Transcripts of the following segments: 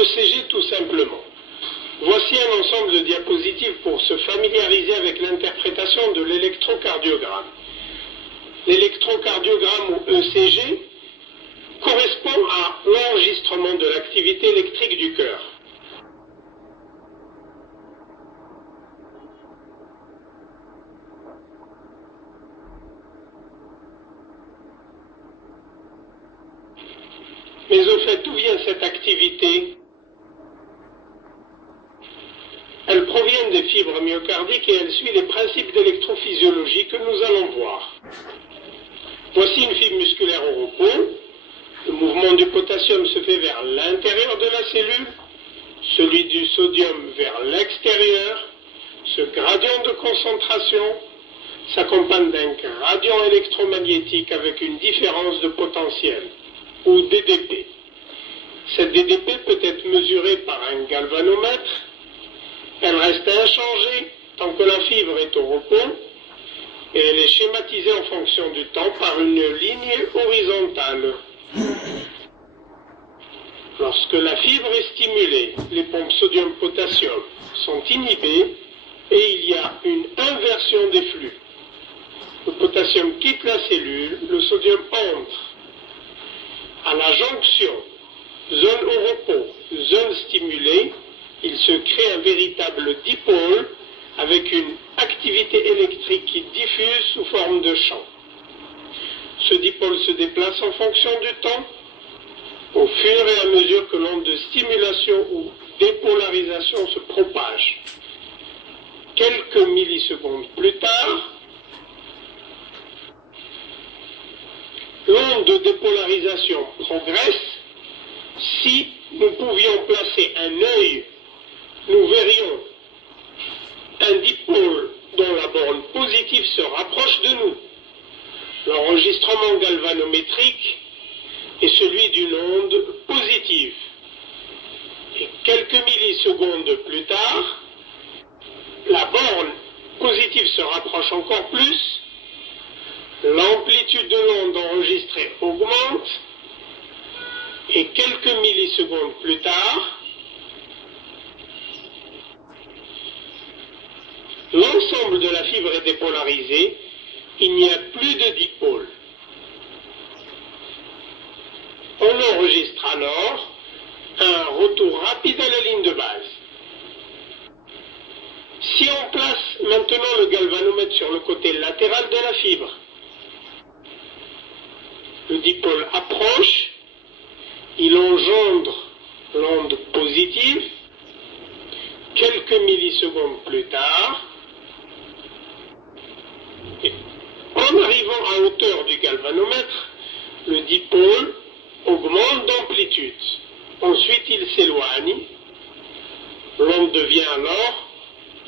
L'ECG tout simplement. Voici un ensemble de diapositives pour se familiariser avec l'interprétation de l'électrocardiogramme. L'électrocardiogramme ou ECG correspond à l'enregistrement de l'activité électrique du cœur. Mais au fait, d'où vient cette activité? Elle provient des fibres myocardiques et elle suit les principes d'électrophysiologie que nous allons voir. Voici une fibre musculaire au repos. Le mouvement du potassium se fait vers l'intérieur de la cellule, celui du sodium vers l'extérieur. Ce gradient de concentration s'accompagne d'un gradient électromagnétique avec une différence de potentiel, ou DDP. Cette DDP peut être mesurée par un galvanomètre. Elle reste inchangée tant que la fibre est au repos et elle est schématisée en fonction du temps par une ligne horizontale. Lorsque la fibre est stimulée, les pompes sodium-potassium sont inhibées et il y a une inversion des flux. Le potassium quitte la cellule, le sodium entre. À la jonction zone au repos, zone stimulée, il se crée un véritable dipôle avec une activité électrique qui diffuse sous forme de champ. Ce dipôle se déplace en fonction du temps, au fur et à mesure que l'onde de stimulation ou dépolarisation se propage. Quelques millisecondes plus tard, l'onde de dépolarisation progresse. Si nous pouvions placer un œil, nous verrions un dipôle dont la borne positive se rapproche de nous. L'enregistrement galvanométrique est celui d'une onde positive. Et quelques millisecondes plus tard, la borne positive se rapproche encore plus, l'amplitude de l'onde enregistrée augmente, et quelques millisecondes plus tard, l'ensemble de la fibre est dépolarisé, il n'y a plus de dipôle. On enregistre alors un retour rapide à la ligne de base. Si on place maintenant le galvanomètre sur le côté latéral de la fibre, le dipôle approche, il engendre l'onde positive. Quelques millisecondes plus tard, en arrivant à hauteur du galvanomètre, le dipôle augmente d'amplitude. Ensuite, il s'éloigne. L'onde devient alors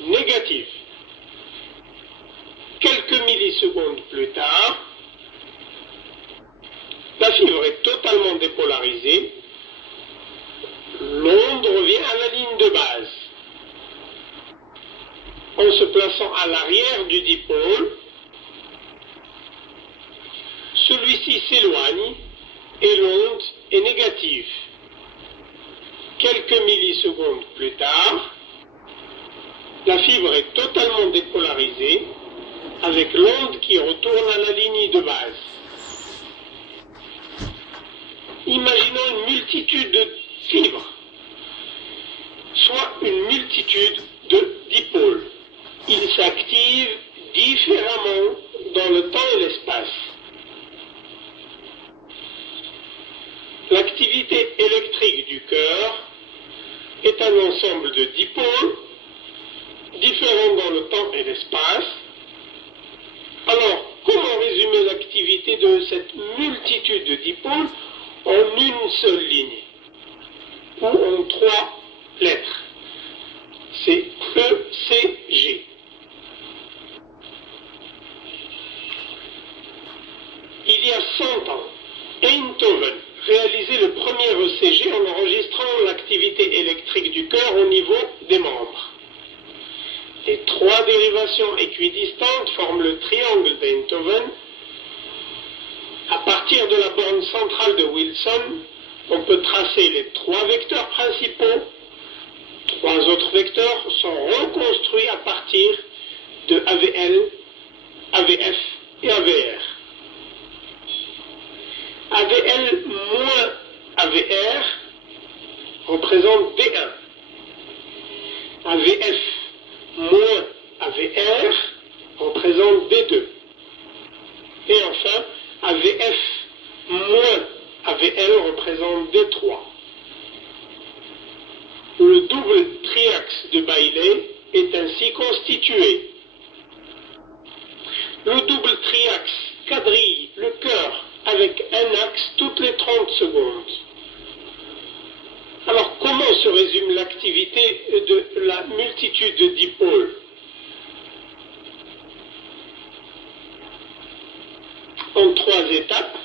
négative. Quelques millisecondes plus tard, la fibre est totalement dépolarisée. L'onde revient à la ligne de base. En se plaçant à l'arrière du dipôle, celui-ci s'éloigne et l'onde est négative. Quelques millisecondes plus tard, la fibre est totalement dépolarisée avec l'onde qui retourne à la ligne de base. Imaginons une multitude de fibres, soit une multitude de dipôles. Ils s'activent différemment dans le temps et l'espace. L'activité électrique du cœur est un ensemble de dipôles différents dans le temps et l'espace. Alors, comment résumer l'activité de cette multitude de dipôles en une seule ligne, ou en 3 lettres? C'est ECG. Il y a 100 ans, Einthoven réalisait le premier ECG en enregistrant l'activité électrique du cœur au niveau des membres. Les 3 dérivations équidistantes forment le triangle d'Einthoven. À partir de la borne centrale de Wilson, on peut tracer les 3 vecteurs principaux trois autres vecteurs sont reconstruits à partir de AVL, AVF et AVR. AVL moins AVR représente D1. AVF moins AVR représente D2. Et enfin, AVF moins AVL représente D3. Le double triaxe de Bailey est ainsi constitué. Le double triaxe quadrille le cœur avec un axe toutes les 30 secondes. Alors, comment se résume l'activité de la multitude de dipôles? En trois étapes,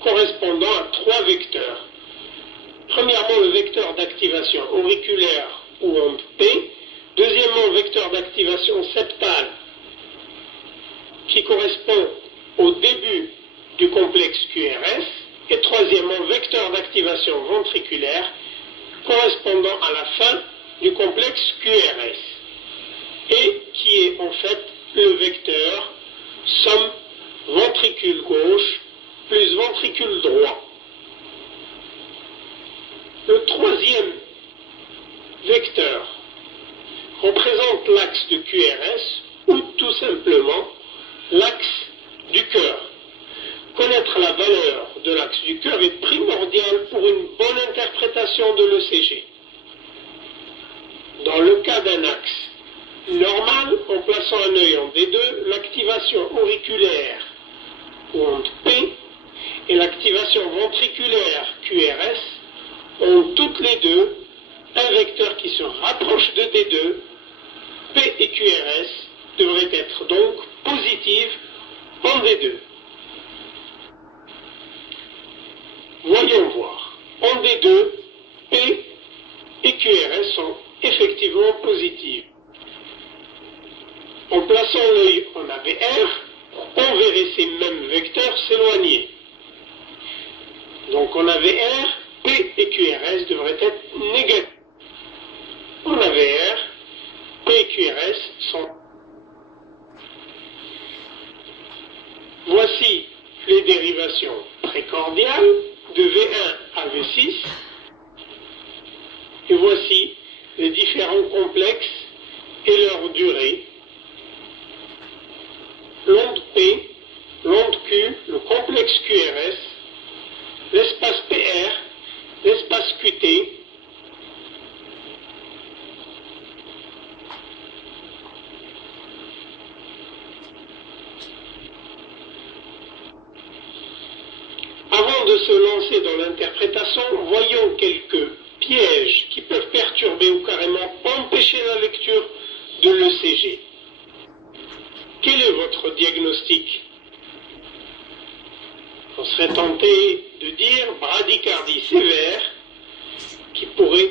correspondant à trois vecteurs. Premièrement, le vecteur d'activation auriculaire ou onde P. Deuxièmement, vecteur d'activation septale qui correspond au début du complexe QRS. Et troisièmement, vecteur d'activation ventriculaire correspondant à la fin du complexe QRS. Et qui est en fait le vecteur somme ventricule gauche plus ventricule droit. Le troisième vecteur représente l'axe de QRS ou tout simplement l'axe du cœur. Connaître la valeur de l'axe du cœur est primordial pour une bonne interprétation de l'ECG. Dans le cas d'un axe normal, en plaçant un œil en D2, l'activation auriculaire ou onde P et l'activation ventriculaire QRS ont toutes les deux un vecteur qui se rapproche de D2. P et QRS devraient être donc positives en D2. Voyons voir. En D2, P et QRS sont effectivement positives. En plaçant l'œil en AVR, on verrait ces mêmes vecteurs s'éloigner. Donc en AVR, P et QRS devraient être négatifs. En AVR, P et QRS sont... Voici les dérivations précordiales de V1 à V6. Et voici les différents complexes et leur durée. L'onde P, l'onde Q, le complexe QRS, l'espace PR, l'espace QT, Avant de se lancer dans l'interprétation, voyons quelques pièges qui peuvent perturber ou carrément empêcher la lecture de l'ECG. Quel est votre diagnostic? On serait tenté de dire bradycardie sévère qui pourrait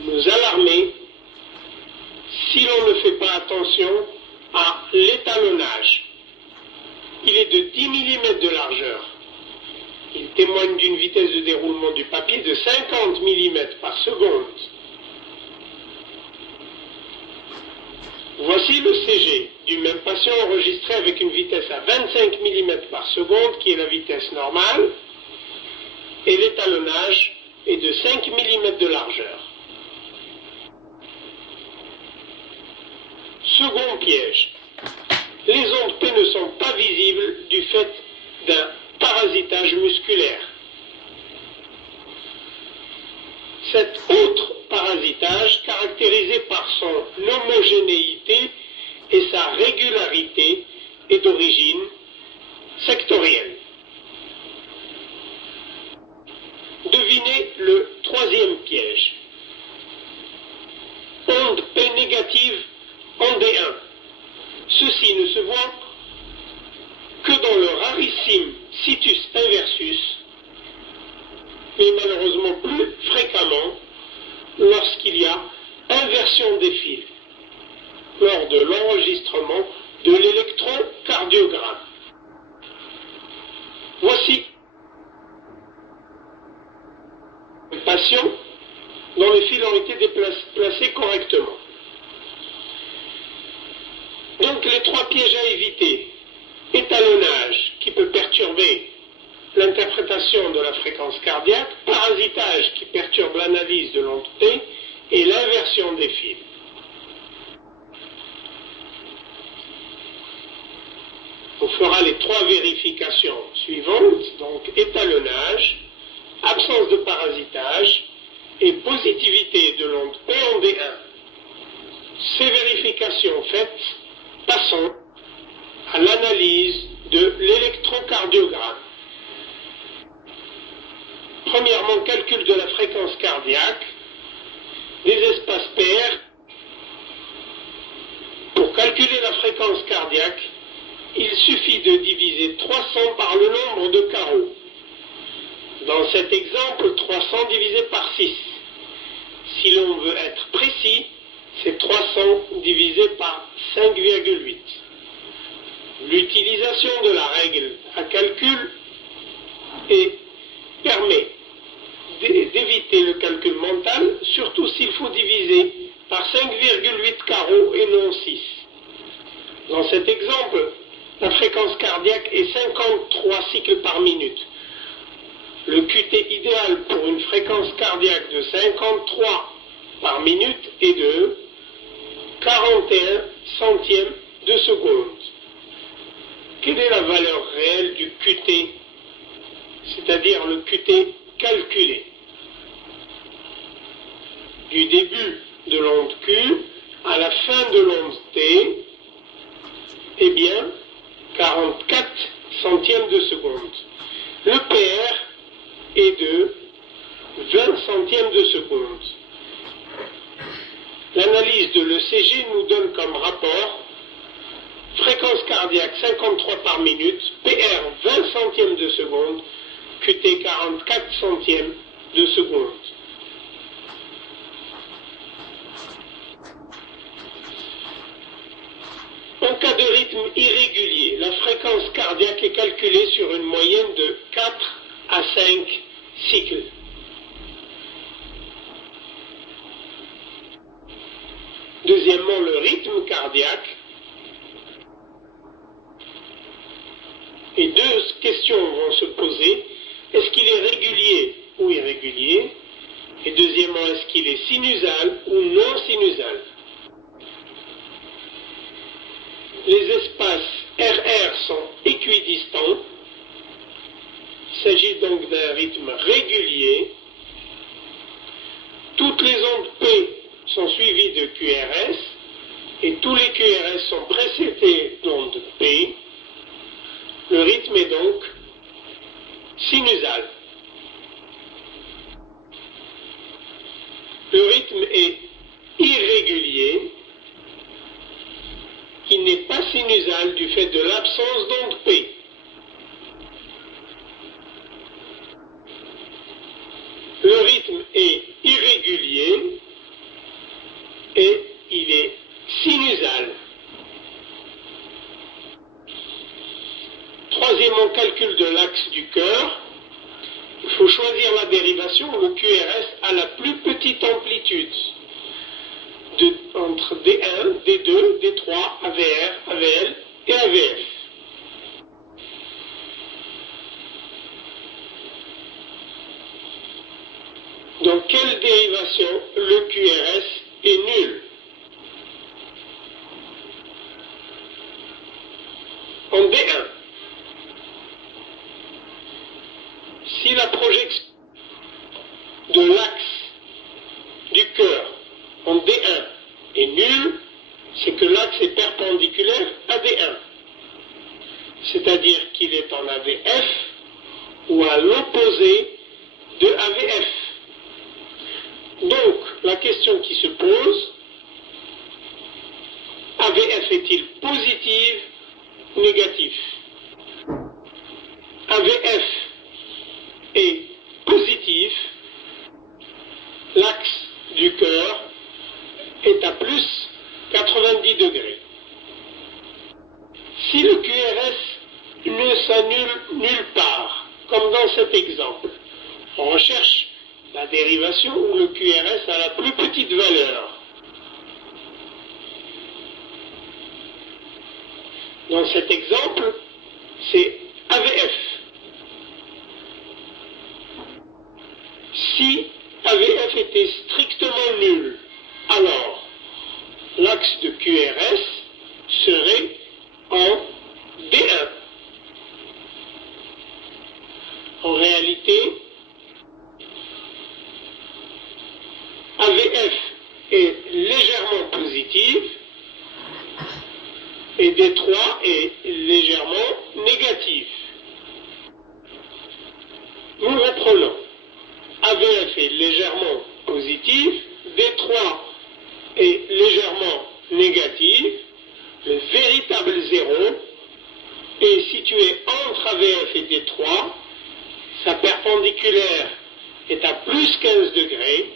nous alarmer si l'on ne fait pas attention à l'étalonnage. Il est de 10 mm de largeur. Il témoigne d'une vitesse de déroulement du papier de 50 mm par seconde. Voici le CG du même patient enregistré avec une vitesse à 25 mm par seconde, qui est la vitesse normale, et l'étalonnage est de 5 mm de largeur. Second piège. Les ondes P ne sont pas visibles du fait d'un parasitage musculaire. Cet autre parasitage, caractérisé par son homogénéité et sa régularité, est d'origine sectorielle. Devinez le troisième piège. Onde P négative en D1. Ceci ne se voit que dans le rarissime situs inversus, mais malheureusement plus fréquemment lorsqu'il y a inversion des fils, lors de l'enregistrement de l'électrocardiogramme. Voici le patient dont les fils ont été placés correctement. Donc les 3 pièges à éviter: étalonnage qui peut perturber l'interprétation de la fréquence cardiaque, parasitage qui perturbe l'analyse de l'onde P, et l'inversion des fils. On fera les 3 vérifications suivantes, donc étalonnage, absence de parasitage et positivité de l'onde P en D1. Ces vérifications faites, passons à l'analyse de l'électrocardiogramme. Premièrement, calcul de la fréquence cardiaque, des espaces paires. Pour calculer la fréquence cardiaque, il suffit de diviser 300 par le nombre de carreaux. Dans cet exemple, 300 divisé par 6. Si l'on veut être précis, c'est 300 divisé par 5,8. L'utilisation de la règle à calcul permet d'éviter le calcul mental, surtout s'il faut diviser par 5,8 carreaux et non 6. Dans cet exemple, la fréquence cardiaque est 53 cycles par minute. Le QT idéal pour une fréquence cardiaque de 53 par minute est de 41 centièmes de seconde. Quelle est la valeur réelle du QT, c'est-à-dire le QT calculé? Du début de l'onde Q à la fin de l'onde T, eh bien, 44 centièmes de seconde. Le PR est de 20 centièmes de seconde. L'analyse de l'ECG nous donne comme rapport fréquence cardiaque 53 par minute, PR 20 centièmes de seconde, QT 44 centièmes de seconde. En cas de rythme irrégulier, la fréquence cardiaque est calculée sur une moyenne de 4 à 5 cycles. Deuxièmement, le rythme cardiaque. Et 2 questions vont se poser. Est-ce qu'il est régulier ou irrégulier? Et deuxièmement, est-ce qu'il est sinusal ou non sinusal? Les espaces RR sont équidistants. Il s'agit donc d'un rythme régulier. Toutes les ondes P sont suivies de QRS et tous les QRS sont précédés d'ondes P. Le rythme est donc sinusal. Le rythme est irrégulier. Il n'est pas sinusal du fait de l'absence d'onde P. Le rythme est irrégulier et il est sinusal. Troisièmement, calcul de l'axe du cœur. Il faut choisir la dérivation où le QRS a la plus petite amplitude entre D1, D2, D3, AVR, AVL et AVF. Dans quelle dérivation le QRS est nul? En D1, si la projection de l'axe du cœur en D1 est nulle, c'est que l'axe est perpendiculaire à D1, c'est-à-dire qu'il est en AVF ou à l'opposé de AVF. Donc, la question qui se pose, AVF est-il positif ou négatif? AVF est positif, l'axe du cœur est à plus 90 degrés. Si le QRS ne s'annule nulle part, comme dans cet exemple, on recherche la dérivation où le QRS a la plus petite valeur. Dans cet exemple, c'est AVF. Si AVF était strictement nul, alors l'axe de QRS serait en D1. En réalité, AVF est légèrement positive et D3 est légèrement négatif. Nous reprenons. AVF est légèrement positif, D3 est légèrement négatif, le véritable zéro est situé entre AVF et D3, sa perpendiculaire est à plus 15 degrés,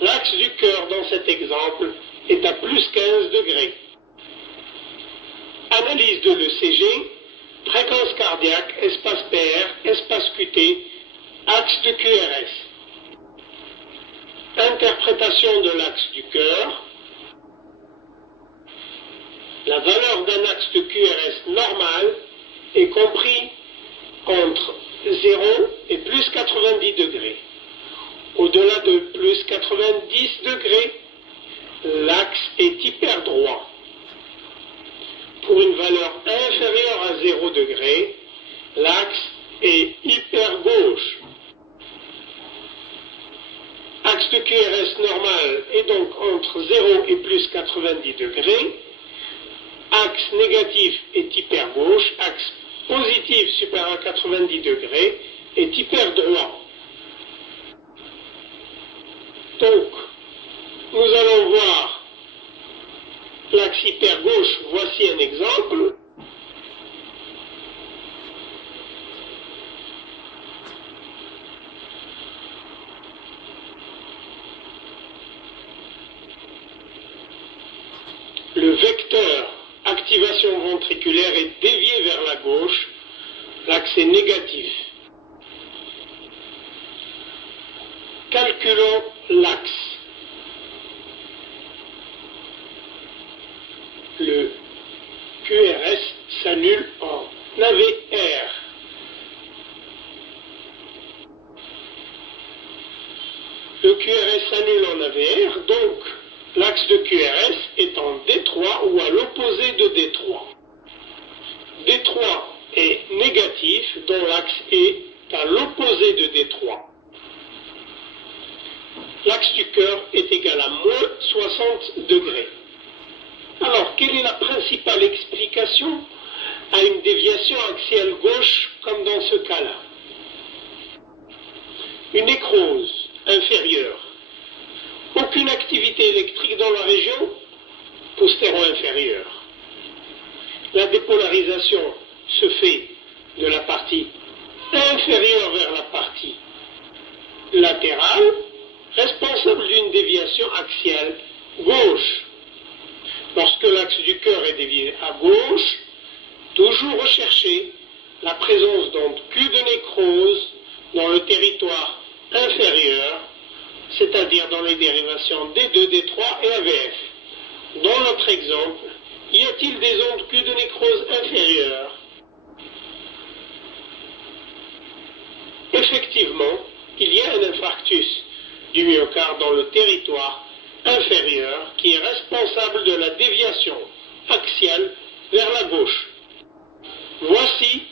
l'axe du cœur dans cet exemple est à plus 15 degrés. Analyse de l'ECG, fréquence cardiaque, espace PR, espace QT, axe de QRS. Interprétation de l'axe du cœur. La valeur d'un axe de QRS normal est compris entre 0 et plus 90 degrés. Au-delà de plus 90 degrés, l'axe est hyperdroit. Pour une valeur inférieure à 0 degré, l'axe est hypergauche. Axe de QRS normal est donc entre 0 et plus 90 degrés. Axe négatif est hypergauche. Axe positif supérieur à 90 degrés est hyperdroit. Donc, nous allons voir l'axe hypergauche. Voici un exemple. Le vecteur activation ventriculaire est dévié vers la gauche, l'axe est négatif. Calculons l'axe. Le QRS s'annule en AVR. Le QRS s'annule en AVR, donc l'axe de QRS est en D3 ou à l'opposé de D3. D3 est négatif, dont l'axe est à l'opposé de D3. L'axe du cœur est égal à moins 60 degrés. Alors, quelle est la principale explication à une déviation axiale gauche comme dans ce cas-là? Une nécrose inférieure. Aucune activité électrique dans la région postéro-inférieure. La dépolarisation se fait de la partie inférieure vers la partie latérale, responsable d'une déviation axiale gauche. Lorsque l'axe du cœur est dévié à gauche, toujours rechercher la présence d'ondes Q de nécrose dans le territoire inférieur, c'est-à-dire dans les dérivations D2, D3 et AVF. Dans notre exemple, y a-t-il des ondes Q de nécrose inférieures? Effectivement, il y a un infarctus du myocarde dans le territoire inférieur qui est responsable de la déviation axiale vers la gauche. Voici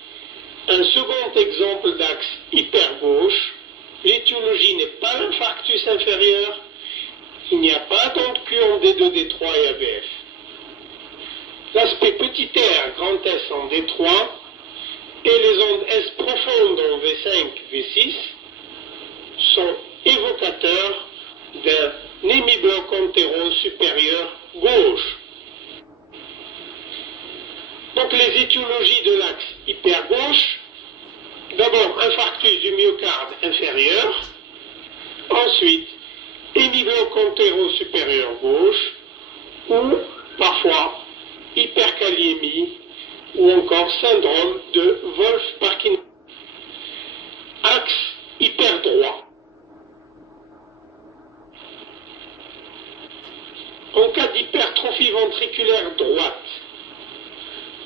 un second exemple d'axe hypergauche. L'étiologie n'est pas l'infarctus inférieur, il n'y a pas d'onde Q en D2, D3 et AVF. L'aspect petit r, grand S en D3 et les ondes S profondes en V5, V6 sont évocateurs d'un hémibloc antéro supérieur gauche. Donc les étiologies de l'axe hypergauche, d'abord infarctus du myocarde inférieur, ensuite hémibloc antéro supérieur gauche, ou parfois hyperkaliémie, ou encore syndrome de Wolff-Parkinson. Axe hyperdroit. En cas d'hypertrophie ventriculaire droite,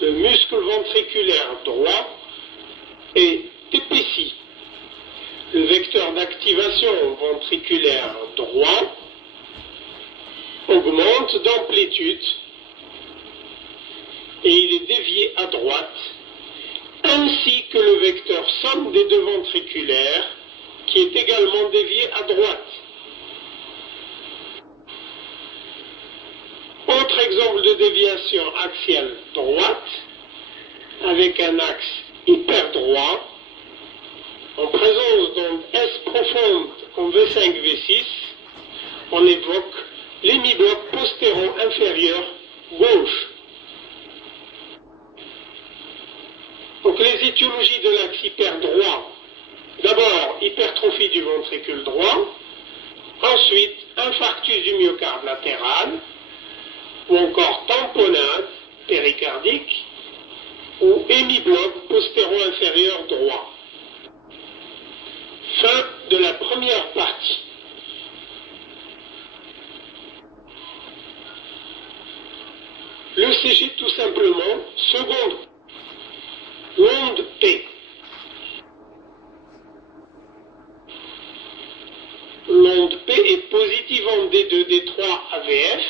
le muscle ventriculaire droit est épaissi. Le vecteur d'activation ventriculaire droit augmente d'amplitude et il est dévié à droite, ainsi que le vecteur somme des deux ventriculaires qui est également dévié à droite. Autre exemple de déviation axiale droite, avec un axe hyperdroit, en présence d'ondes S profondes en V5-V6, on évoque l'hémibloc postéro-inférieur gauche. Donc les étiologies de l'axe hyperdroit, d'abord hypertrophie du ventricule droit, ensuite infarctus du myocarde latéral, ou encore tamponnade péricardique, ou hémibloc postéro-inférieur droit. Fin de la première partie. Le CG tout simplement, seconde, l'onde P. L'onde P est positive en D2, D3, AVF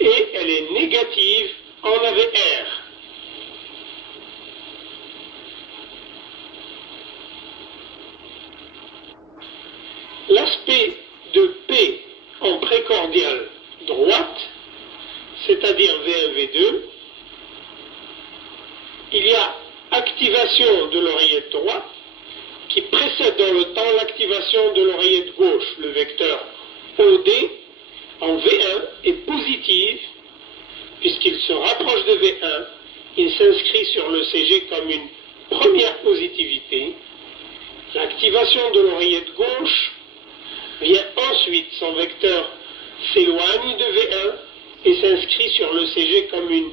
et elle est négative en AVR. L'aspect de P en précordiale droite, c'est-à-dire V1, V2, il y a activation de l'oreillette droite qui précède dans le temps l'activation de l'oreillette gauche. Le vecteur OD en V1 est positif puisqu'il se rapproche de V1, il s'inscrit sur le CG comme une première positivité. L'activation de l'oreillette gauche vient ensuite, son vecteur s'éloigne de V1 et s'inscrit sur le CG comme une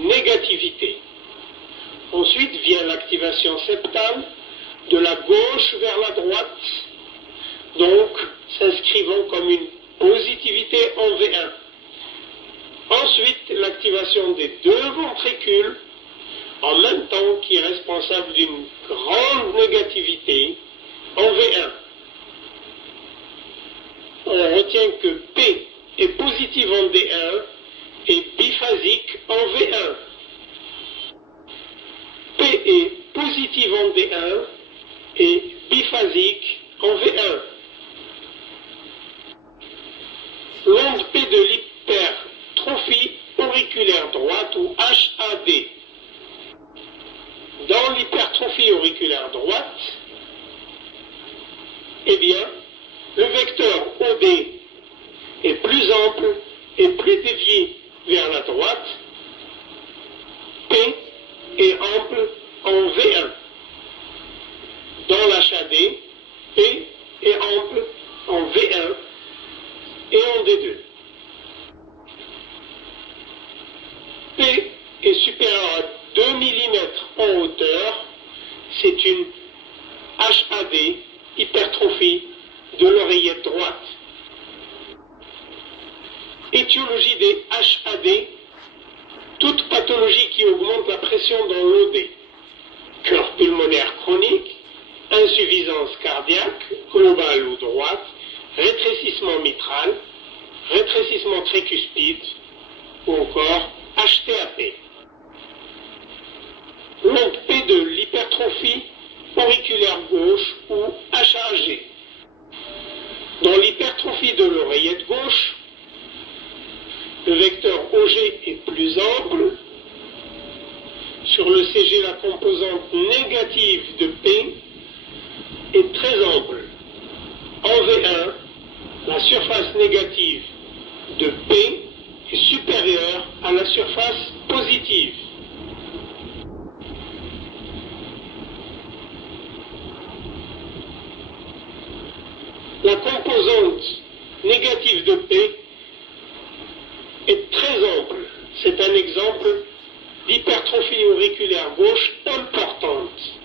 négativité. Ensuite vient l'activation septale de la gauche vers la droite, donc s'inscrivant comme une positivité en V1. Ensuite, l'activation des deux ventricules, en même temps qui est responsable d'une grande négativité en V1. On retient que P est positive en D1 et biphasique en V1. P est positive en D1 et biphasique en V1. L'onde P de l'hypertrophie auriculaire droite ou HAD. Dans l'hypertrophie auriculaire droite, eh bien, le vecteur OD est plus ample et plus dévié vers la droite. P est ample en V1. Dans l'HAD, P est ample en V1 et en D2. P est supérieur à 2 mm en hauteur, c'est une HAD, hypertrophie de l'oreillette droite. Étiologie des HAD, toute pathologie qui augmente la pression dans l'OD. Cœur pulmonaire chronique, insuffisance cardiaque, globale ou droite, rétrécissement mitral, rétrécissement tricuspide ou encore HTAP. L'onde P de l'hypertrophie auriculaire gauche ou HAG. Dans l'hypertrophie de l'oreillette gauche, le vecteur OG est plus ample. Sur le CG, la composante négative de P est très ample. En V1, la surface négative de P est supérieure à la surface positive. La composante négative de P est très ample. C'est un exemple d'hypertrophie auriculaire gauche importante.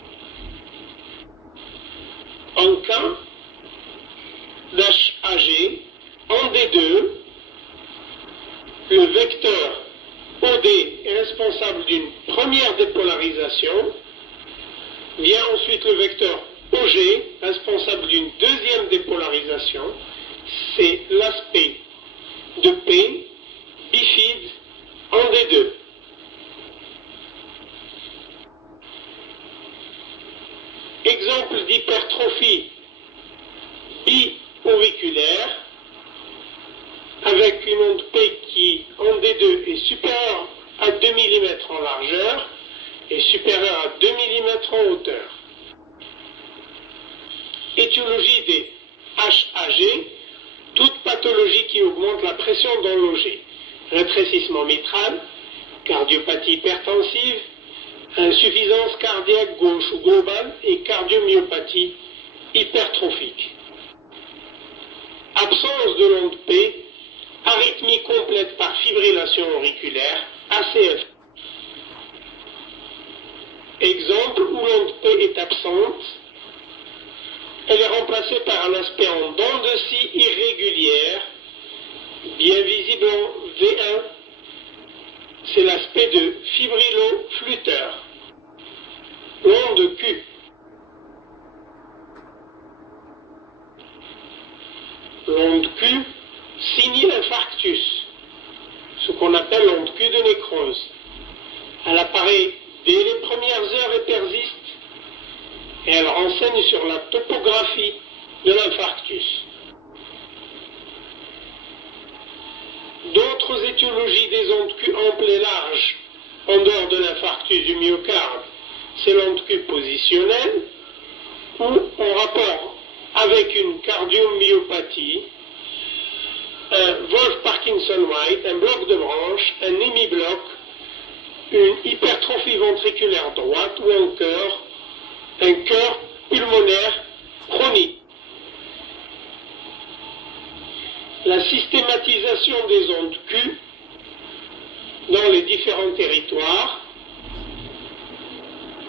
En cas d'HAG, en D2, le vecteur OD est responsable d'une première dépolarisation, vient ensuite le vecteur OG, responsable d'une deuxième dépolarisation. C'est l'aspect de P bifide en D2. Exemple d'hypertrophie bi-auriculaire avec une onde P qui en D2 est supérieure à 2 mm en largeur et supérieure à 2 mm en hauteur. Étiologie des HAG, toute pathologie qui augmente la pression dans l'OG. Rétrécissement mitral, cardiopathie hypertensive, insuffisance cardiaque gauche ou globale et cardiomyopathie hypertrophique. Absence de l'onde P, arythmie complète par fibrillation auriculaire, ACF. Exemple où l'onde P est absente, elle est remplacée par un aspect en dents de scie irrégulière, bien visible en V1. C'est l'aspect de fibrilloflûteur. L'onde Q. L'onde Q signifie l'infarctus, ce qu'on appelle l'onde Q de nécrose. Elle apparaît dès les premières heures et persiste, et elle renseigne sur la topographie de l'infarctus. D'autres étiologies des ondes Q amples et larges, en dehors de l'infarctus du myocarde, c'est l'onde Q positionnelle, ou en rapport avec une cardiomyopathie, un Wolff-Parkinson-White, un bloc de branche, un hémibloc, une hypertrophie ventriculaire droite ou un cœur pulmonaire chronique. La systématisation des ondes Q dans les différents territoires.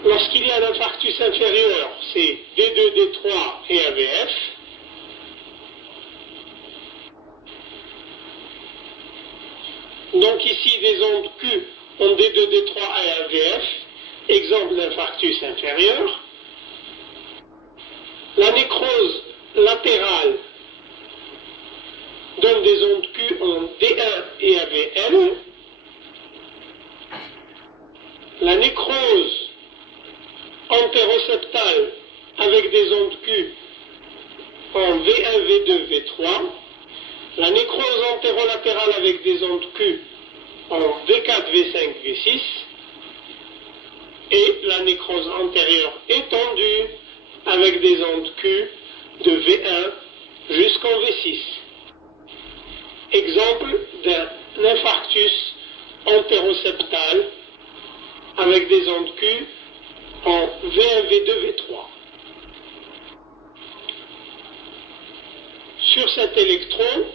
Lorsqu'il y a un infarctus inférieur, c'est D2, D3 et AVF. Donc ici, des ondes Q ont D2, D3 et AVF, exemple d'infarctus inférieur. La nécrose latérale donne des ondes Q en D1 et AVL. La nécrose antéroseptale avec des ondes Q en V1, V2, V3. La nécrose antérolatérale avec des ondes Q en V4, V5, V6. Et la nécrose antérieure étendue avec des ondes Q de V1 jusqu'en V6. Exemple d'un infarctus antéroseptal avec des ondes Q en V1, V2, V3. Sur cet électron,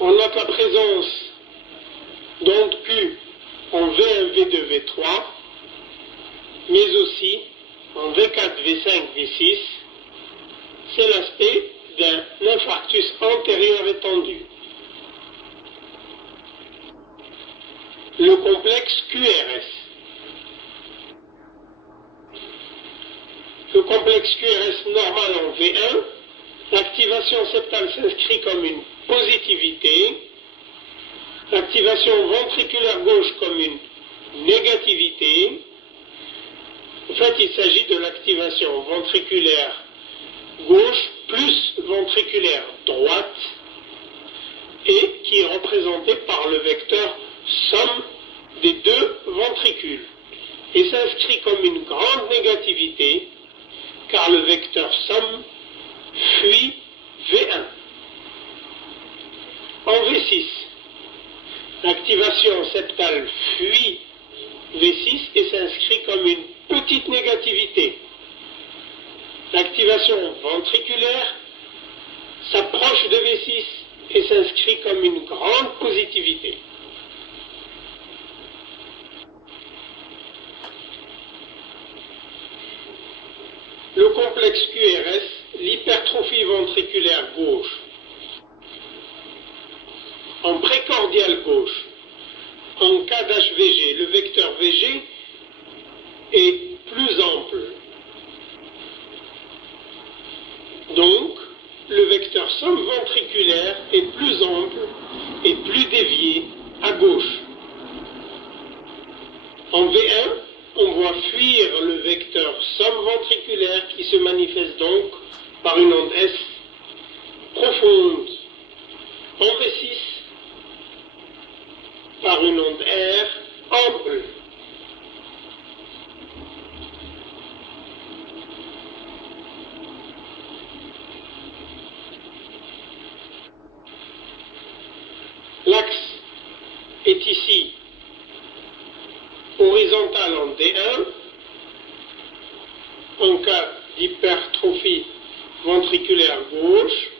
on note la présence d'ondes Q en V1, V2, V3, mais aussi en V4, V5, V6. C'est l'aspect d'un infarctus antérieur étendu. Le complexe QRS. Le complexe QRS normal en V1, l'activation septale s'inscrit comme une positivité, l'activation ventriculaire gauche comme une négativité. En fait, il s'agit de l'activation ventriculaire gauche plus ventriculaire droite et qui est représentée par le vecteur somme des deux ventricules et s'inscrit comme une grande négativité car le vecteur somme fuit V1. En V6, l'activation septale fuit V6 et s'inscrit comme une petite négativité. L'activation ventriculaire s'approche de V6 et s'inscrit comme une grande positivité. Le complexe QRS, l'hypertrophie ventriculaire gauche. en précordial gauche. En cas d'HVG, le vecteur VG est plus ample. Donc, le vecteur somme ventriculaire est plus ample et plus dévié à gauche. En V1, on voit fuir le vecteur somme ventriculaire qui se manifeste donc par une onde S profonde. En V6, par une onde R ample. L'axe est ici horizontal en D1. En cas d'hypertrophie ventriculaire gauche,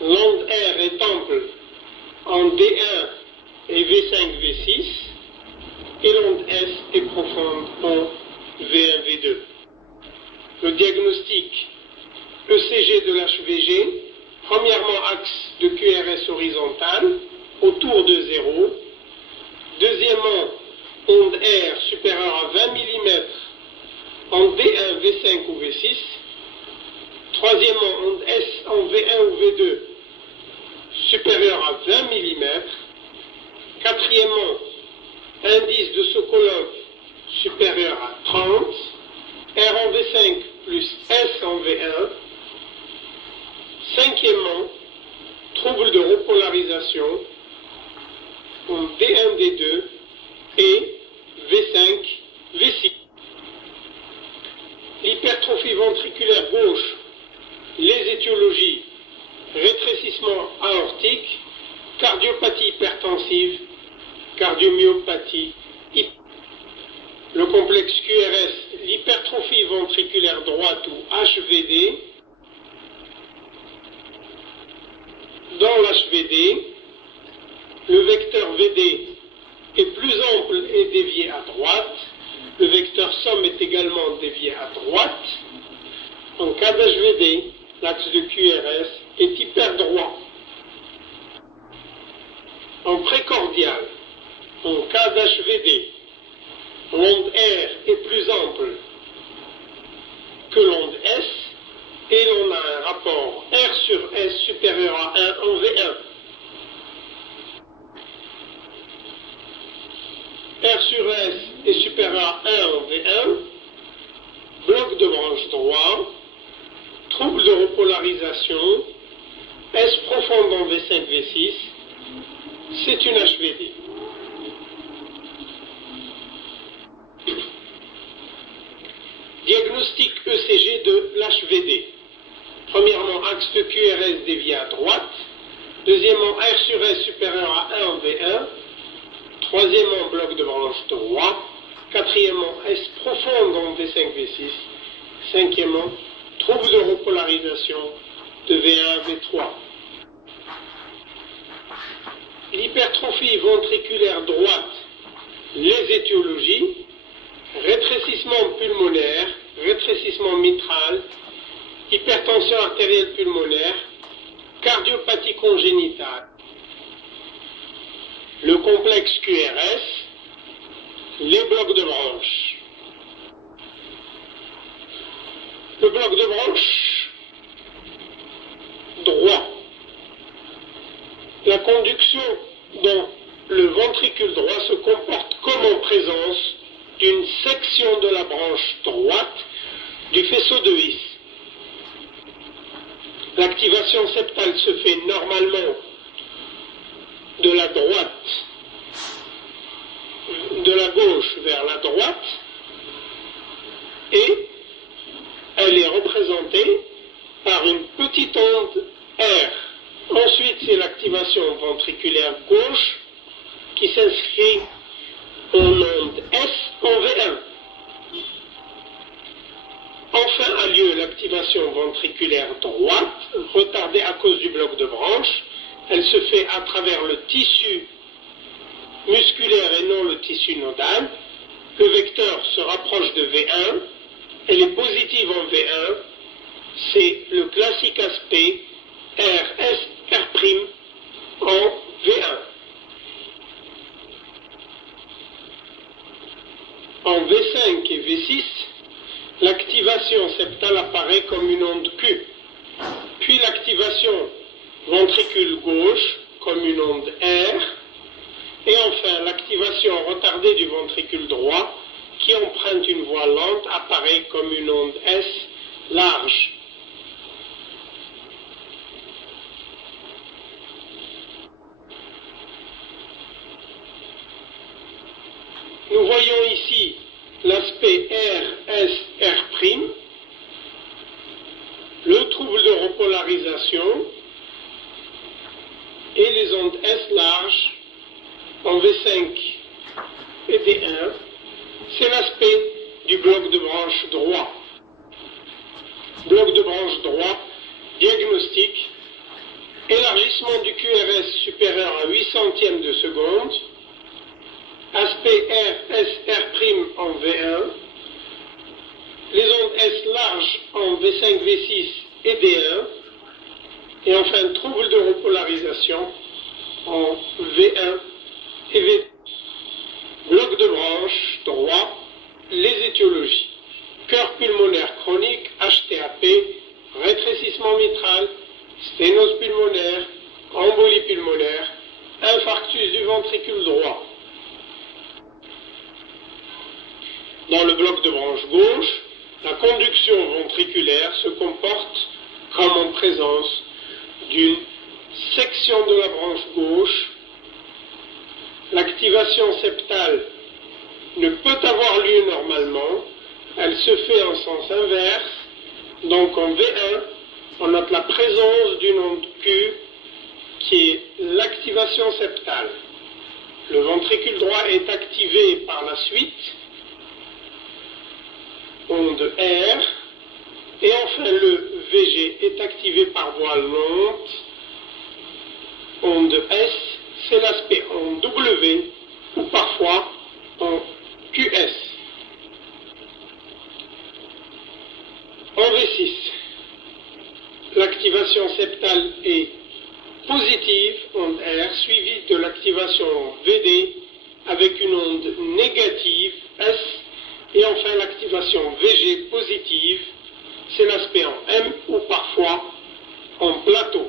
l'onde R est ample en D1 et V5, V6, et l'onde S est profonde en V1, V2. Le diagnostic ECG de l'HVG, premièrement axe de QRS horizontal, autour de 0. Deuxièmement, onde R supérieure à 20 mm en D1, V5 ou V6. Troisièmement, onde S en V1 ou V2 supérieure à 20 mm. Quatrièmement, indice de Sokolov supérieur à 30. R en V5 plus S en V1. Cinquièmement, trouble de repolarisation en D1, D2 et V5, V6. L'hypertrophie ventriculaire gauche, les étiologies, rétrécissement aortique, cardiopathie hypertensive, cardiomyopathie. Le complexe QRS, l'hypertrophie ventriculaire droite ou HVD. Dans l'HVD, le vecteur VD est plus ample et dévié à droite. Le vecteur somme est également dévié à droite. En cas d'HVD, l'axe de QRS est hyperdroit. En précordial, en cas d'HVD, l'onde R est plus ample que l'onde S et l'on a un rapport R sur S supérieur à 1 en V1. R sur S est supérieur à 1 en V1, bloc de branche droit, trouble de repolarisation, S profonde en V5, V6, c'est une HVD. Diagnostic ECG de l'HVD. Premièrement, axe de QRS dévié à droite. Deuxièmement, R sur S supérieur à 1 en V1. Troisièmement, bloc de branche droit. Quatrièmement, S profonde en V5, V6. Cinquièmement, trouble de repolarisation de V1 à V3. L'hypertrophie ventriculaire droite, les étiologies, rétrécissement pulmonaire, rétrécissement mitral, hypertension artérielle pulmonaire, cardiopathie congénitale. Le complexe QRS, les blocs de branche. Le bloc de branche droit. La conduction dans le ventricule droit se comporte comme en présence d'une section de la branche droite du faisceau de His. L'activation septale se fait normalement de la droite, de la gauche vers la droite, et elle est représentée par une petite onde R. Ensuite, c'est l'activation ventriculaire gauche qui s'inscrit en onde S en V1. Enfin a lieu l'activation ventriculaire droite, retardée à cause du bloc de branche. Elle se fait à travers le tissu musculaire et non le tissu nodal. Le vecteur se rapproche de V1. Elle est positive en V1. C'est le classique aspect RS' en V1. comme une onde R. Et enfin, l'activation retardée du ventricule droit qui emprunte une voie lente apparaît comme une onde S large. Nous voyons ici l'aspect RS-R', le trouble de repolarisation et les ondes S larges en V5 et D1. C'est l'aspect du bloc de branche droit. Bloc de branche droit, diagnostic, élargissement du QRS supérieur à 8 centièmes de seconde, aspect RS-R' en V1, les ondes S larges en V5, V6 et D1, et enfin trouble de repolarisation en V1 et V2. Bloc de branche droit, les étiologies. Cœur pulmonaire chronique, HTAP, rétrécissement mitral, sténose pulmonaire, embolie pulmonaire, infarctus du ventricule droit. Dans le bloc de branche gauche, la conduction ventriculaire se comporte comme en présence d'une section de la branche gauche. L'activation septale ne peut avoir lieu normalement, elle se fait en sens inverse. Donc en V1, on note la présence d'une onde Q qui est l'activation septale. Le ventricule droit est activé par la suite, onde R, et enfin le VG est activé par voie lente, onde S, c'est l'aspect en W ou parfois en QS. En V6, l'activation septale est positive, onde R, suivie de l'activation VD avec une onde négative, S, et enfin l'activation VG positive, c'est l'aspect en M ou parfois en plateau.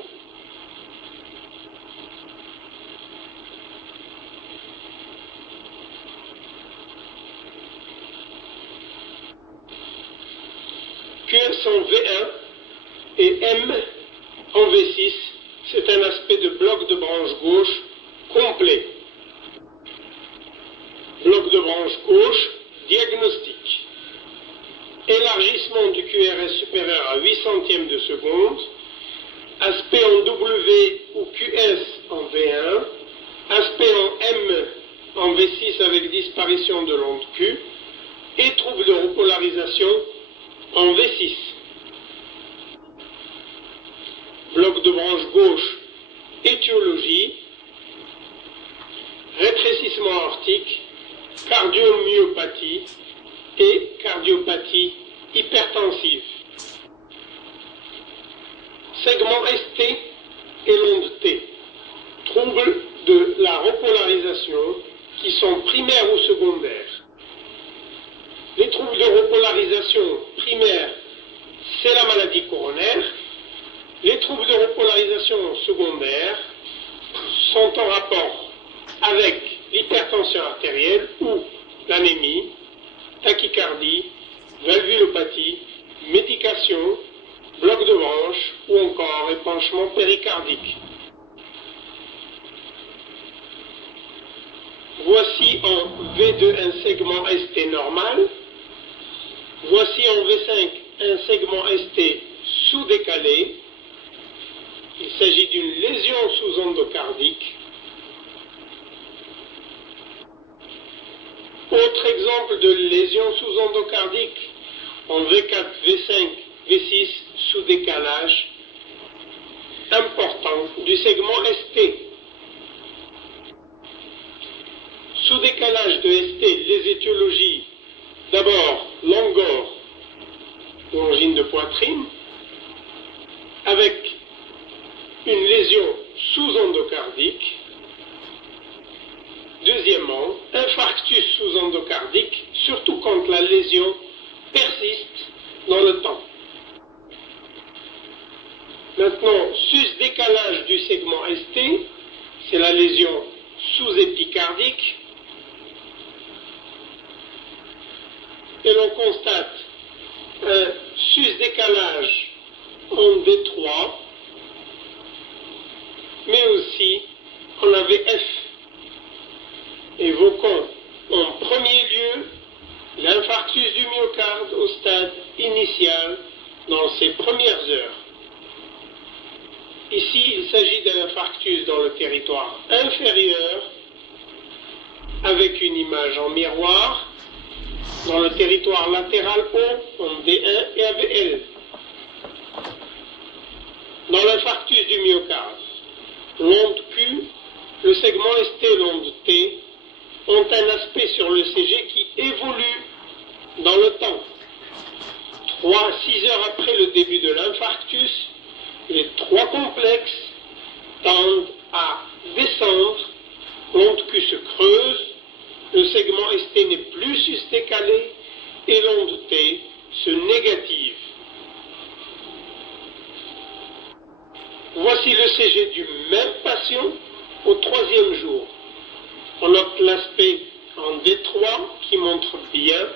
QS en V1 et M en V6, c'est un aspect de bloc de branche gauche complet. Bloc de branche gauche, diagnostic. Élargissement du QRS supérieur à 8 centièmes de seconde, aspect en W ou QS en V1, aspect en M en V6 avec disparition de l'onde Q, et trouble de repolarisation en V6. Bloc de branche gauche, étiologie, rétrécissement aortique, cardiomyopathie et cardiopathie hypertensive. Segment ST et l'onde T. Troubles de la repolarisation qui sont primaires ou secondaires. Les troubles de repolarisation primaires, c'est la maladie coronaire. Les troubles de repolarisation secondaire sont en rapport avec l'hypertension artérielle ou l'anémie, tachycardie, valvulopathie, médication, bloc de branche ou encore épanchement péricardique. Voici en V2 un segment ST normal. Voici en V5 un segment ST sous-décalé. Il s'agit d'une lésion sous-endocardique. Autre exemple de lésion sous-endocardique en V4, V5, V6 sous-décalage important du segment ST. Sous-décalage de ST, les étiologies, d'abord l'angor ou angine de poitrine, avec une lésion sous-endocardique. Deuxièmement, infarctus sous-endocardique, surtout quand la lésion persiste dans le temps. Maintenant, sus-décalage du segment ST, c'est la lésion sous-épicardique, et l'on constate un sus-décalage en D3, mais aussi en AVF, évoquant en premier lieu l'infarctus du myocarde au stade initial dans ses premières heures. Ici, il s'agit d'un infarctus dans le territoire inférieur avec une image en miroir dans le territoire latéral haut en D1 et AVL. Dans l'infarctus du myocarde, l'onde Q, le segment ST et l'onde T ont un aspect sur le CG qui évolue dans le temps. 3 à 6 heures après le début de l'infarctus, les trois complexes tendent à descendre, l'onde Q se creuse, le segment ST n'est plus sus-décalé et l'onde T se négative. Voici le CG du même patient au 3e jour. On note l'aspect en D3 qui montre bien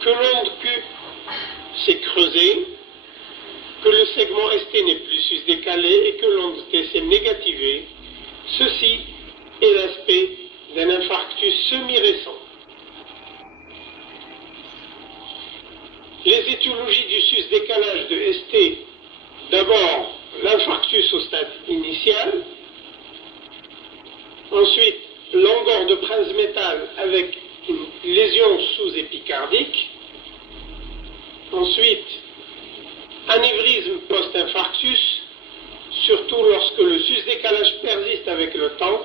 que l'onde Q s'est creusée, que le segment ST n'est plus sus-décalé et que l'onde T s'est négativée. Ceci est l'aspect d'un infarctus semi-récent. Les étiologies du sus-décalage de ST, d'abord l'infarctus au stade initial, ensuite l'angor de Prinzmetal avec une lésion sous-épicardique, ensuite anévrisme post-infarctus, surtout lorsque le sus-décalage persiste avec le temps,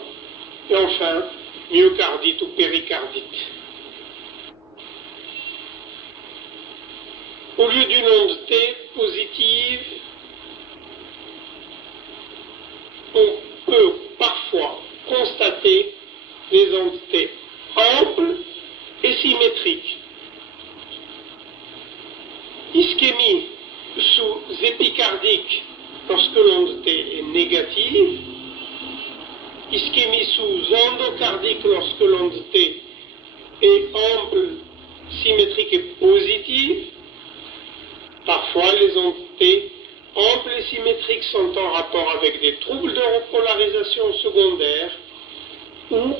et enfin myocardite ou péricardite. Au lieu d'une onde T positive, on peut parfois constater des ondes T amples et symétriques. Ischémie sous-épicardique lorsque l'onde T est négative, ischémie sous-endocardique lorsque l'onde T est ample, symétrique et positive. Parfois, les ondes T amples et symétriques sont en rapport avec des troubles de repolarisation secondaire ou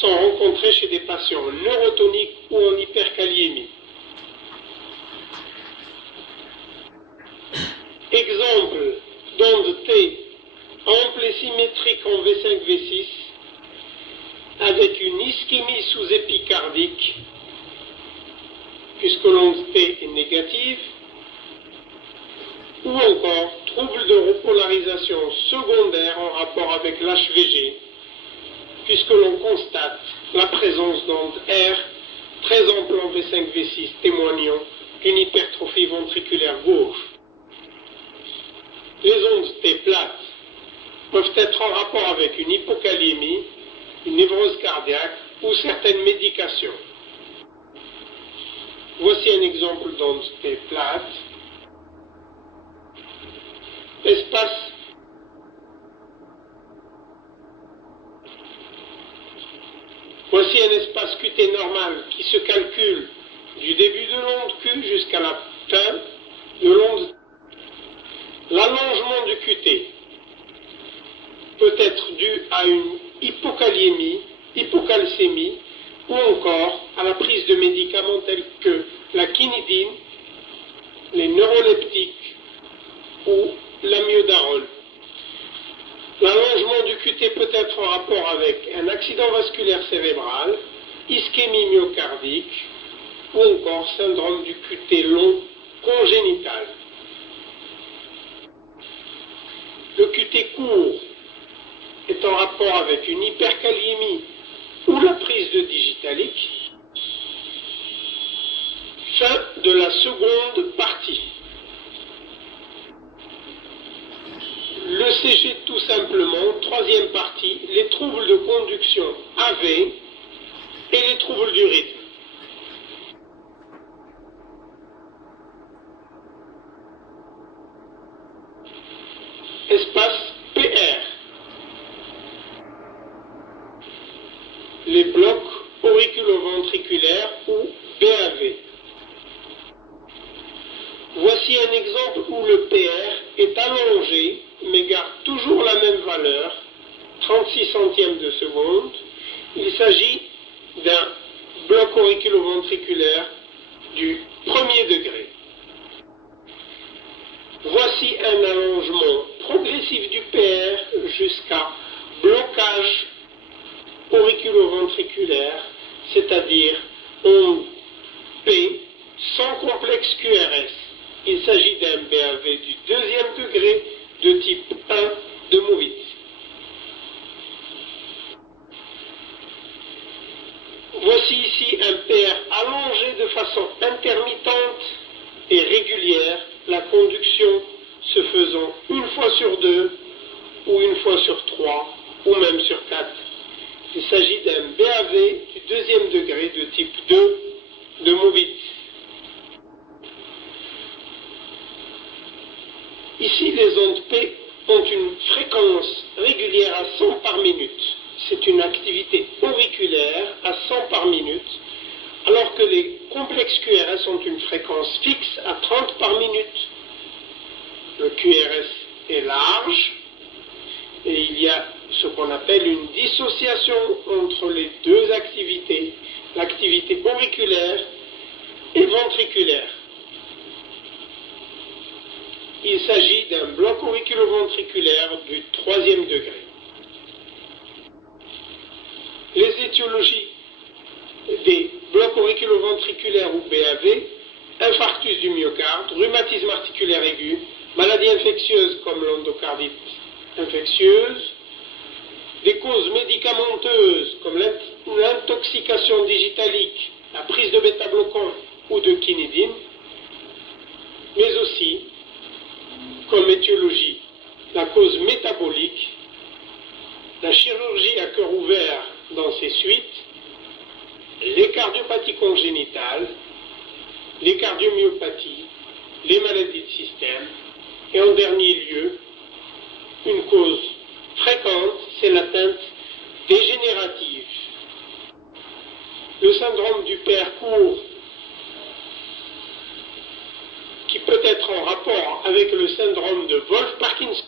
sont rencontrés chez des patients neurotoniques ou en hyperkaliémie. Exemple d'onde T ample et symétrique en V5-V6 avec une ischémie sous-épicardique puisque l'onde T est négative, ou encore trouble de repolarisation secondaire en rapport avec l'HVG puisque l'on constate la présence d'onde R très ample en V5-V6 témoignant d'une hypertrophie ventriculaire gauche. Les ondes T plates peuvent être en rapport avec une hypokaliémie, une névrose cardiaque ou certaines médications. Voici un exemple d'onde T plate. Espace Voici un espace QT normal qui se calcule du début de l'onde Q jusqu'à la fin de l'onde. L'allongement du QT peut être dû à une hypokaliémie, hypocalcémie ou encore à la prise de médicaments tels que la quinidine, les neuroleptiques ou l'amiodarone. L'allongement du QT peut être en rapport avec un accident vasculaire cérébral, ischémie myocardique ou encore syndrome du QT long congénital. Le QT court est en rapport avec une hyperkaliémie ou la prise de digitalique. Fin de la seconde partie. Le CG tout simplement, troisième partie, les troubles de conduction AV et les troubles du rythme. Espace PR. les blocs auriculoventriculaires ou BAV. Voici un exemple où le PR est allongé mais garde toujours la même valeur, 36 centièmes de seconde. Il s'agit d'un bloc auriculoventriculaire du premier degré. Voici un allongement progressif du PR jusqu'à blocage auriculoventriculaire, c'est-à-dire onde P sans complexe QRS. Il s'agit d'un BAV du deuxième degré de type 1 de Movitz. Voici ici un PR allongé de façon intermittente et régulière, la conduction se faisant une fois sur 2 ou une fois sur 3 ou même sur 4. Il s'agit d'un BAV du deuxième degré de type 2 de Movitz. Ici, les ondes P ont une fréquence régulière à 100 par minute. C'est une activité auriculaire à 100 par minute, alors que les complexes QRS ont une fréquence fixe à 30 par minute. Le QRS est large et il y a ce qu'on appelle une dissociation entre les deux activités, l'activité auriculaire et ventriculaire. Il s'agit d'un bloc auriculoventriculaire du troisième degré. Les étiologies des blocs auriculoventriculaires ou BAV, infarctus du myocarde, rhumatisme articulaire aigu, maladies infectieuses comme l'endocardite infectieuse, des causes médicamenteuses comme l'intoxication digitalique, la prise de bêta-bloquants ou de quinidine, mais aussi comme étiologie la cause métabolique, la chirurgie à cœur ouvert dans ses suites, les cardiopathies congénitales, les cardiomyopathies, les maladies de système, et en dernier lieu, une cause fréquente, c'est l'atteinte dégénérative. Le syndrome du PR court, qui peut être en rapport avec le syndrome de Wolff-Parkinson.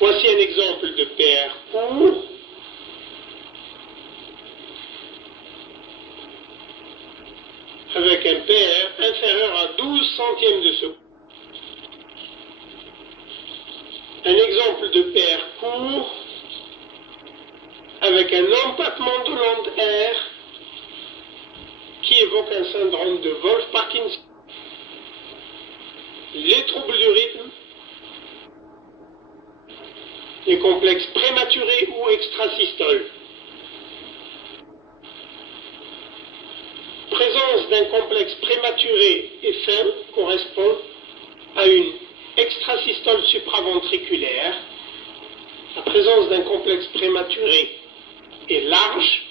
Voici un exemple de PR court. Avec un PR inférieur à 12 centièmes de seconde. Un exemple de PR court avec un empattement de l'onde R qui évoque un syndrome de Wolff-Parkinson. Les troubles du rythme, les complexes prématurés ou extrasystoles. Présence d'un complexe prématuré et faible correspond à une extrasystole supraventriculaire. La présence d'un complexe prématuré et large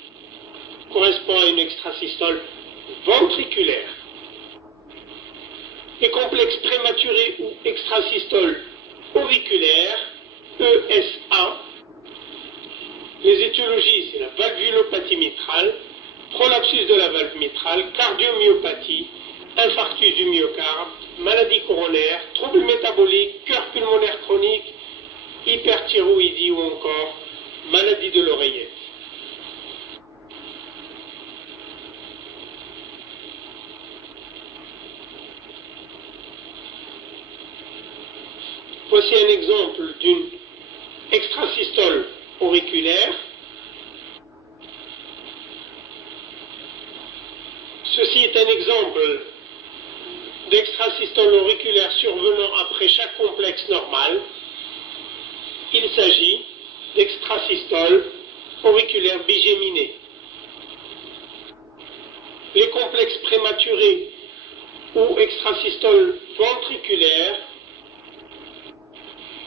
correspond à une extrasystole ventriculaire. Les complexes prématurés ou extrasystoles auriculaires, ESA, les étiologies, c'est la valvulopathie mitrale, prolapsus de la valve mitrale, cardiomyopathie, infarctus du myocarde, maladie coronaire, troubles métaboliques, cœur pulmonaire chronique, hyperthyroïdie ou encore maladie de l'oreillette. Voici un exemple d'une extrasystole auriculaire. Ceci est un exemple d'extrasystole auriculaire survenant après chaque complexe normal. Il s'agit d'extrasystole auriculaire bigéminée. Les complexes prématurés ou extrasystoles ventriculaires,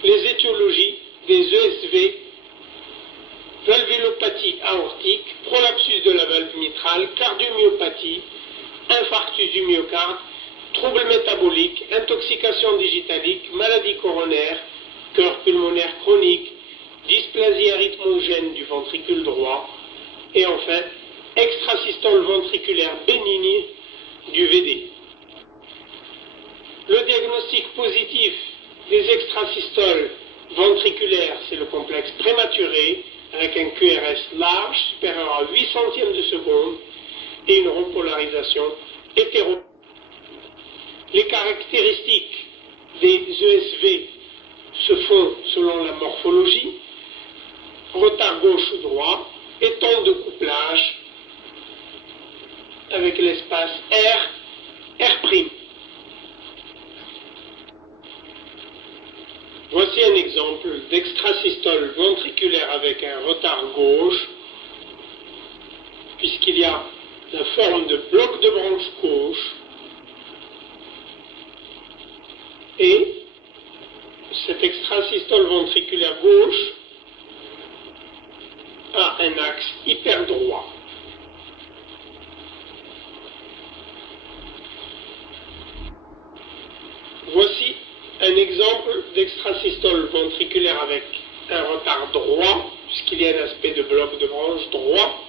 les étiologies des ESV, valvulopathie aortique, prolapsus de la valve mitrale, cardiomyopathie, infarctus du myocarde, troubles métaboliques, intoxication digitalique, maladie coronaire, cœur pulmonaire chronique, dysplasie arythmogène du ventricule droit et enfin extrasystole ventriculaire bénigne du VD. Le diagnostic positif des extrasystoles ventriculaires, c'est le complexe prématuré avec un QRS large, supérieur à 8 centièmes de seconde et une repolarisation hétéro. Les caractéristiques des ESV se font selon la morphologie, retard gauche ou droit, et temps de couplage avec l'espace R'. Voici un exemple d'extrasystole ventriculaire avec un retard gauche, puisqu'il y a la forme de bloc de branche gauche et cet extrasystole ventriculaire gauche a un axe hyperdroit. Voici un exemple d'extrasystole ventriculaire avec un retard droit, puisqu'il y a un aspect de bloc de branche droit.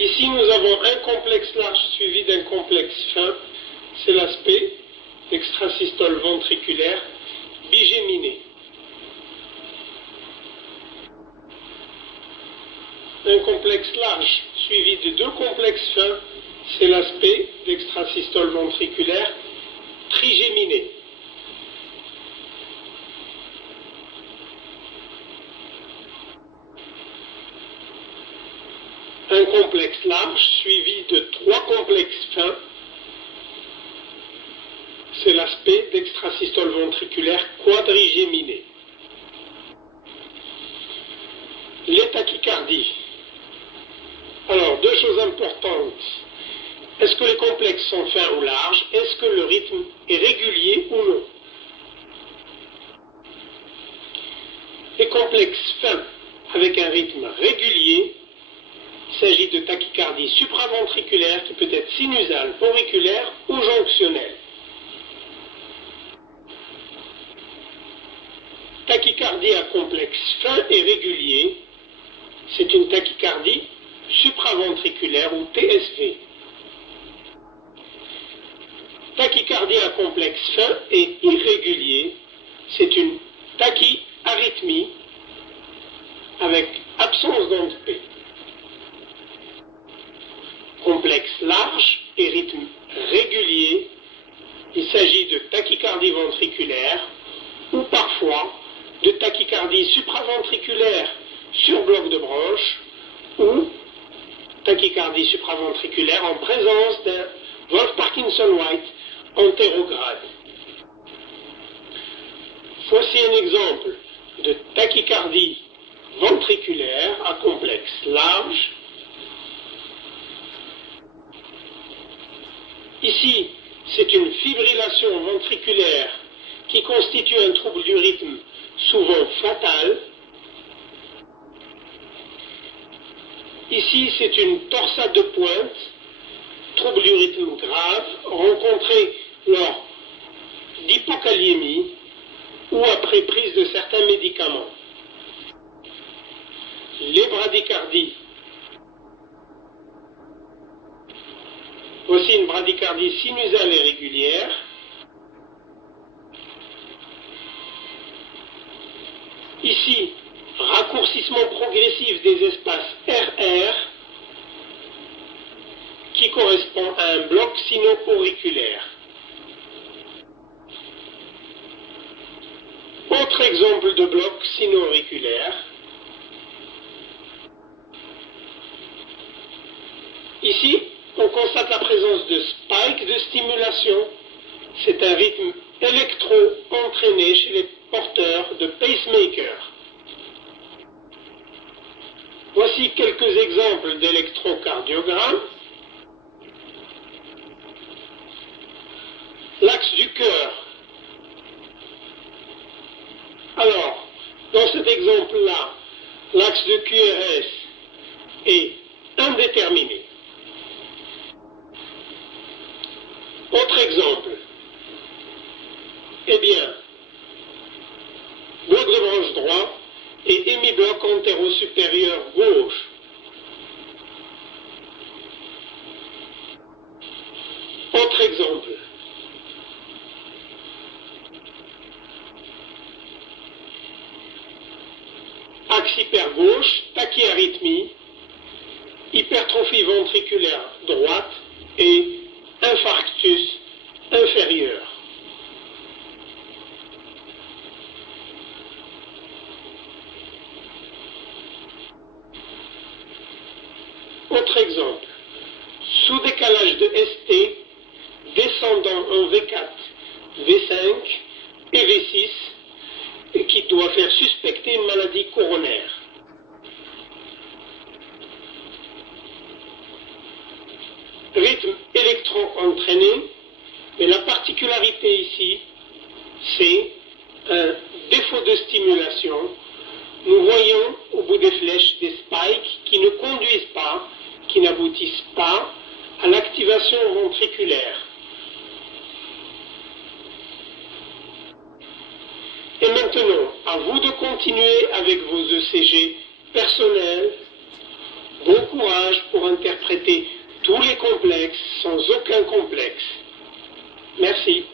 Ici, nous avons un complexe large suivi d'un complexe fin. C'est l'aspect d'extrasystole ventriculaire bigéminé. Un complexe large suivi de deux complexes fins, c'est l'aspect d'extrasystole ventriculaire trigéminé. Un complexe large suivi de trois complexes fins, c'est l'aspect d'extrasystole ventriculaire quadrigéminé. Les tachycardies. Alors, deux choses importantes. Est-ce que les complexes sont fins ou larges? Est-ce que le rythme est régulier ou non? Les complexes fins avec un rythme régulier, il s'agit de tachycardie supraventriculaire qui peut être sinusale, auriculaire ou jonctionnelle. Tachycardie à complexe fin et régulier, c'est une tachycardie supraventriculaire ou TSV. Tachycardie à complexe fin et irrégulier, c'est une tachyarythmie avec absence d'onde P. Complexe large et rythme régulier, il s'agit de tachycardie ventriculaire ou parfois de tachycardie supraventriculaire sur bloc de branche ou tachycardie supraventriculaire en présence d'un Wolff-Parkinson-White antérograde. Voici un exemple de tachycardie ventriculaire à complexe large. Ici, c'est une fibrillation ventriculaire qui constitue un trouble du rythme souvent fatal. Ici, c'est une torsade de pointe, trouble du rythme grave, rencontré lors d'hypokaliémie ou après prise de certains médicaments. Les bradycardies. Voici une bradycardie sinusale et régulière. Ici, raccourcissement progressif des espaces RR qui correspond à un bloc sino-auriculaire. Autre exemple de bloc sino-auriculaire. Ici, on constate la présence de spikes de stimulation. C'est un rythme électro-entraîné chez les porteurs de pacemaker. Voici quelques exemples d'électrocardiogramme. L'axe du cœur. Alors, dans cet exemple-là, l'axe de QRS est indéterminé. Autre exemple, Eh bien, bloc de branche droit et hémibloc antéro-supérieur gauche. Autre exemple. Axe hypergauche, tachyarythmie, hypertrophie ventriculaire droite et infarctus inférieur. Autre exemple. Sous-décalage de ST, descendant en V4, V5 et V6, et qui doit faire suspecter une maladie coronaire. Rythme électro-entraîné, mais la particularité ici, c'est un défaut de stimulation. Nous voyons au bout des flèches des spikes qui ne conduisent pas, qui n'aboutissent pas à l'activation ventriculaire. Et maintenant, à vous de continuer avec vos ECG personnels. Bon courage pour interpréter tous les complexes sans aucun complexe. Merci.